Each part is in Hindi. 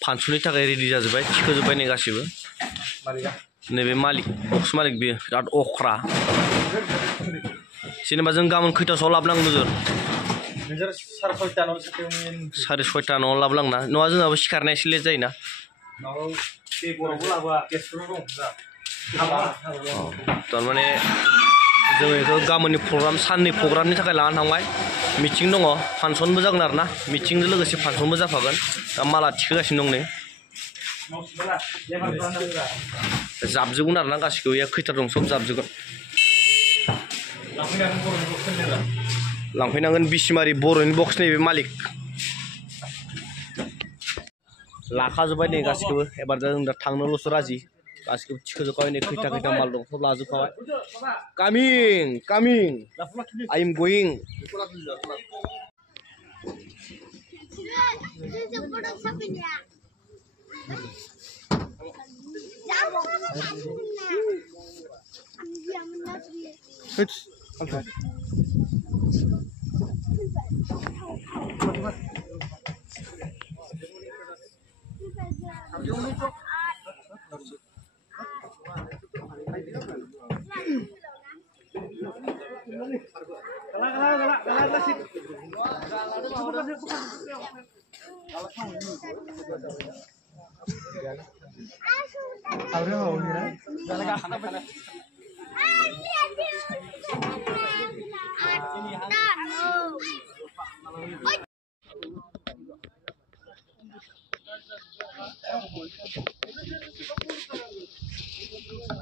फांसननि थाखाय रेडि जाजोब्बाय थिखोजोब्बाय नै गासिबो नैबे मालिक बक्स मालिक बेयो बिराद अख्रा जेनेबा जों गाबोन खैथासोआव लाबोनांगोन नोजोर 6:30 न'आव लाबोलांना नङा जोंनाबो सिखारनाया एसे लेट जायोना थारमाने जों बेखौ गाबोननि प्रग्राम साननै प्रग्रामनि थाखाय लानानै थांबाय मिटिं दङ फांसनबो जागोन आरोना मिटिंजों लोगोसे फांसनबो जाफागोन दा माला थिखोगासिनो दं नै जाबजोबगोन आरोना गासिखौबो खैथा दं सब जाबजोबगोन लांफैनांगोन बिसिमारि बर'नि बक्स नैबे मालिक लाखाजोब्बाय नै गासिखौबो एबार जों दा थांनोल'सो राजि गासिखौबो थिखोजोबखाबाय नै खैथा माल दं सब लाजोबखाबाय कामिं आइ एम गोइं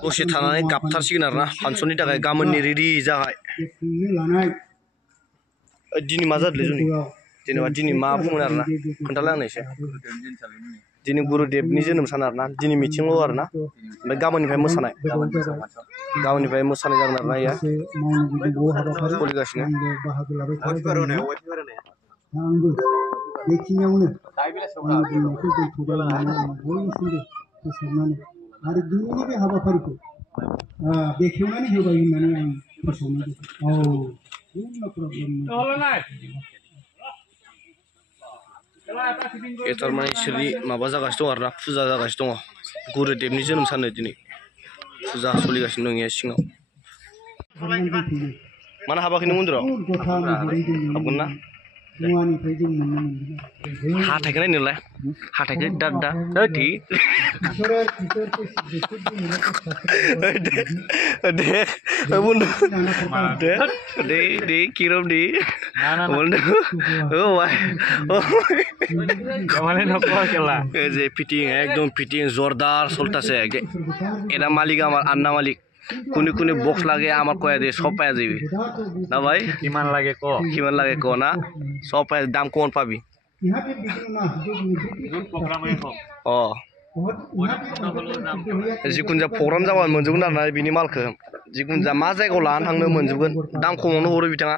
दसे थानानै गाबथारसिगोन आरोना फांसननि थाखाय गाबोननि रेडि जाबाय दिनै मा जादोंलै जोंनि जेनेबा दिनै मा बुंगोन आरोना खोन्थालाय आंनो एसे दिनै गुरुदेबनि जोनोम सान आरोना दिनै मिथिंल' आरोना ओमफ्राय गाबोननिफ्राय मोसानाय जागोन आरोना इया सोलिगासिनो आंबो बेखिनियावनो आंनि बुंनायखौ दोनथ'बाय फोसावनानै आरो दिनैनि बे हाबाफारिखौ बेखेवनानै होबाय होननानै आं फोसावनाय थारमाने इसोरनि माबा जागासिनो दं आरोना फुजा जागासिनो दङ गुरुदेबनि जोनोम साननो दिनै फुजा सोलिगासिनो दं इया सिङाव मानो हाबाखै नों मन्दिराव हाबगोन ना हाथाइखौ नायनोलाय हाथाइखौ दा दे किरम दे जे फिटिं एकदम फिटिं जोरदार चलताছে এটা মালিক আমার আন্না মালিক কোনে বক্স লাগে আমার কয়া দিয়ে সব পাওয়া যাবে না ভাই কিমান লাগে ক না সব পাওয়া দাম কোন পাবি जिखुनु जा प्रग्राम जाबा मोनजोबगोन आरोना बिनि मालखौ जिखुनु जा मा जायगायाव लानानै थांनो मोनजोबगोन दाम खमावनो हरो बिथाङा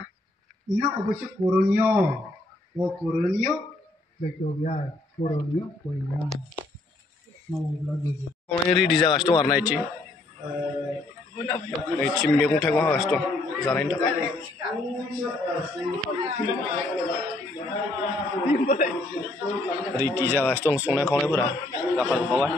रेडि जागासिनो दं आरोना इथि मैगं थाइगं हागासिनो दं जानायनि थाखाय रेडि जागासिनो दं संनाय खावनायफोरा जाखाजोबखाबाय